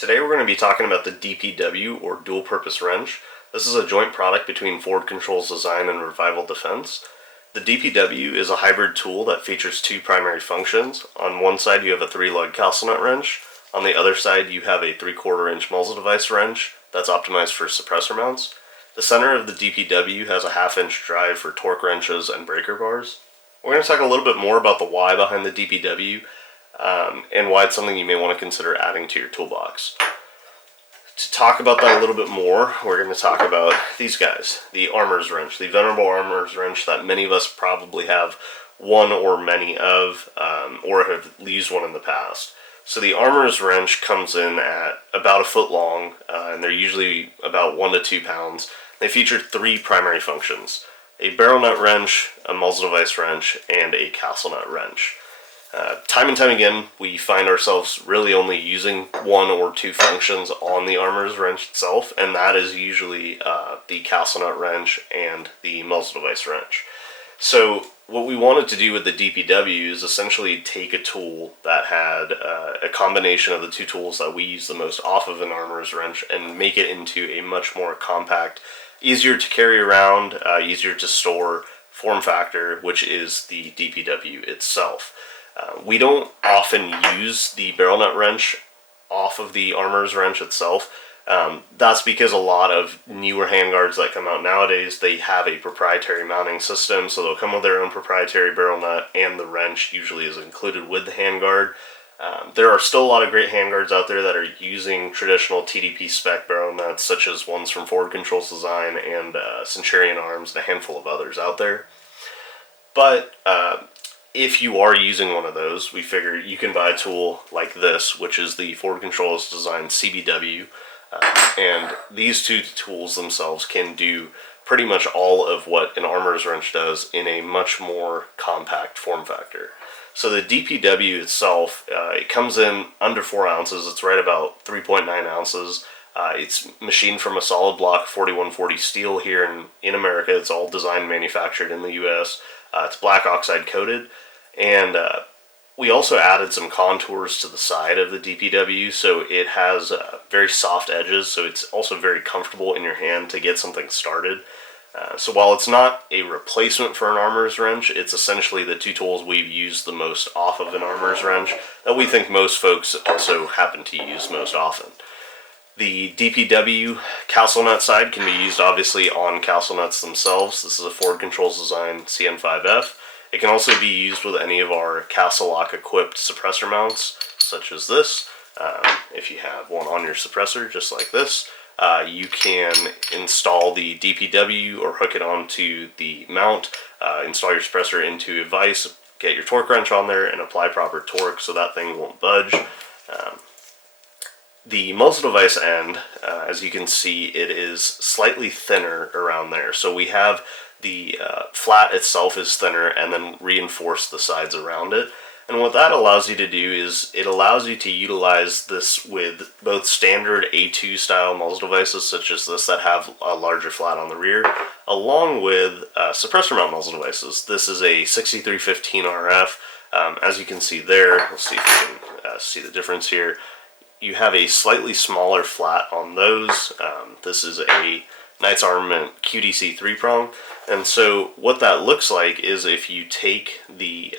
Today we're going to be talking about the DPW, or Dual Purpose Wrench. This is a joint product between Forward Controls Design and Revival Defense. The DPW is a hybrid tool that features two primary functions. On one side you have a 3-lug castle nut wrench. On the other side you have a 3/4 inch muzzle device wrench that's optimized for suppressor mounts. The center of the DPW has a 1/2 inch drive for torque wrenches and breaker bars. We're going to talk a little bit more about the why behind the DPW and why it's something you may want to consider adding to your toolbox. To talk about that a little bit more, we're going to talk about these guys, the armor's wrench, the venerable armor's wrench that many of us probably have one or many of, or have used one in the past. So the armor's wrench comes in at about 1 foot long, and they're usually about 1 to 2 pounds. They feature 3 primary functions: a barrel nut wrench, a muzzle device wrench, and a castle nut wrench. Time and time again, we find ourselves really only using 1 or 2 functions on the armor's wrench itself, and that is usually the castle nut wrench and the muzzle device wrench. So what we wanted to do with the DPW is essentially take a tool that had a combination of the 2 tools that we use the most off of an armor's wrench and make it into a much more compact, easier to carry around, easier to store form factor, which is the DPW itself. We don't often use the barrel nut wrench off of the armor's wrench itself. That's because a lot of newer handguards that come out nowadays, they have a proprietary mounting system, so they'll come with their own proprietary barrel nut, and the wrench usually is included with the handguard. There are still a lot of great handguards out there that are using traditional TDP spec barrel nuts, such as ones from Forward Controls Design and Centurion Arms, and a handful of others out there. But if you are using one of those, we figure you can buy a tool like this, which is the Forward Controls Design CBW, and these 2 tools themselves can do pretty much all of what an armor's wrench does in a much more compact form factor. So the DPW itself, it comes in under 4 ounces. It's right about 3.9 ounces. It's machined from a solid block 4140 steel here in America. It's all designed and manufactured in the US. It's black oxide coated, and we also added some contours to the side of the DPW, so it has very soft edges, so it's also very comfortable in your hand to get something started. So while it's not a replacement for an armor's wrench, it's essentially the 2 tools we've used the most off of an armor's wrench that we think most folks also happen to use most often. The DPW castle nut side can be used obviously on castle nuts themselves. This is a Forward Controls Design CN5F. It can also be used with any of our castle lock equipped suppressor mounts, such as this. If you have one on your suppressor, just like this, you can install the DPW or hook it onto the mount, install your suppressor into a vise, get your torque wrench on there, and apply proper torque so that thing won't budge. The muzzle device end, as you can see, it is slightly thinner around there. So we have the flat itself is thinner and then reinforce the sides around it. And what that allows you to do is it allows you to utilize this with both standard A2 style muzzle devices such as this that have a larger flat on the rear, along with suppressor mount muzzle devices. This is a 6315 RF. As you can see there, let's see if you can see the difference here. You have a slightly smaller flat on those. This is a Knights Armament QDC 3-prong, and so what that looks like is if you take the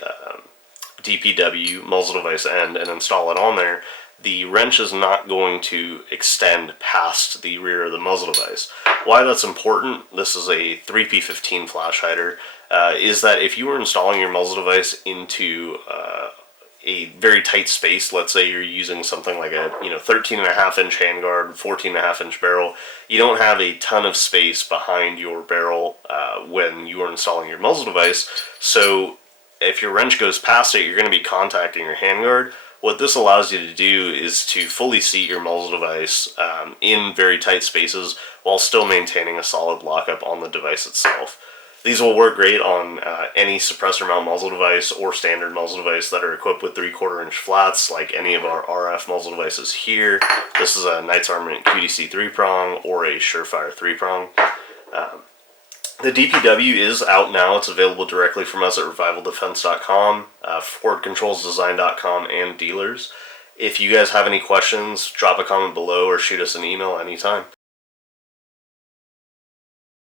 DPW muzzle device end and install it on there, the wrench is not going to extend past the rear of the muzzle device. Why that's important, this is a 3P15 flash hider, is that if you were installing your muzzle device into a very tight space, let's say you're using something like a 13.5 inch handguard, 14.5 inch barrel, you don't have a ton of space behind your barrel when you are installing your muzzle device. So if your wrench goes past it, you're going to be contacting your handguard. What this allows you to do is to fully seat your muzzle device in very tight spaces while still maintaining a solid lockup on the device itself. These will work great on any suppressor mount muzzle device or standard muzzle device that are equipped with 3/4 inch flats, like any of our RF muzzle devices here. This is a Knights Armament QDC 3-prong or a Surefire 3-prong. The DPW is out now. It's available directly from us at revivaldefense.com, forwardcontrolsdesign.com, and dealers. If you guys have any questions, drop a comment below or shoot us an email anytime.